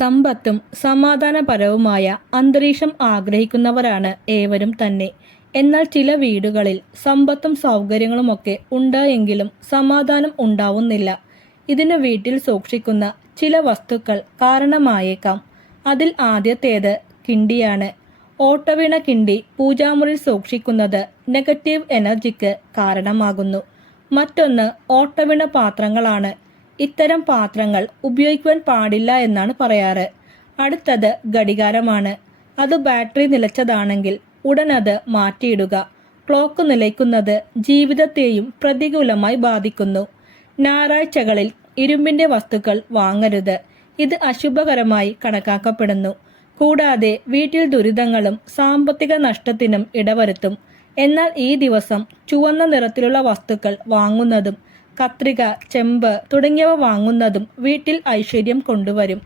സമ്പത്തും സമാധാനപരവുമായ അന്തരീക്ഷം ആഗ്രഹിക്കുന്നവരാണ് ഏവരും തന്നെ. എന്നാൽ ചില വീടുകളിൽ സമ്പത്തും സൗകര്യങ്ങളുമൊക്കെ ഉണ്ട് എങ്കിലും സമാധാനം ഉണ്ടാവുന്നില്ല. ഇതിന് വീട്ടിൽ സൂക്ഷിക്കുന്ന ചില വസ്തുക്കൾ കാരണമായേക്കാം. അതിൽ ആദ്യത്തേത് കിണ്ടിയാണ്. ഓട്ടവീണ കിണ്ടി പൂജാമുറിയിൽ സൂക്ഷിക്കുന്നത് നെഗറ്റീവ് എനർജിക്ക് കാരണമാകുന്നു. മറ്റൊന്ന് ഓട്ടവീണ പാത്രങ്ങളാണ്. ഇത്തരം പാത്രങ്ങൾ ഉപയോഗിക്കുവാൻ പാടില്ല എന്നാണ് പറയാറ്. അടുത്തത് ഘടികാരമാണ്. അത് ബാറ്ററി നിലച്ചതാണെങ്കിൽ ഉടനത് മാറ്റിയിടുക. ക്ലോക്ക് നിലയ്ക്കുന്നത് ജീവിതത്തെയും പ്രതികൂലമായി ബാധിക്കുന്നു. ഞായറാഴ്ചകളിൽ ഇരുമ്പിന്റെ വസ്തുക്കൾ വാങ്ങരുത്. ഇത് അശുഭകരമായി കണക്കാക്കപ്പെടുന്നു. കൂടാതെ വീട്ടിൽ ദുരിതങ്ങളും സാമ്പത്തിക നഷ്ടത്തിനും ഇടവരുത്തും. എന്നാൽ ഈ ദിവസം ചുവന്ന നിറത്തിലുള്ള വസ്തുക്കൾ വാങ്ങുന്നതും കത്രിക, ചെമ്പ് തുടങ്ങിയവ വാങ്ങുന്നതും വീട്ടിൽ ഐശ്വര്യം കൊണ്ടുവരും.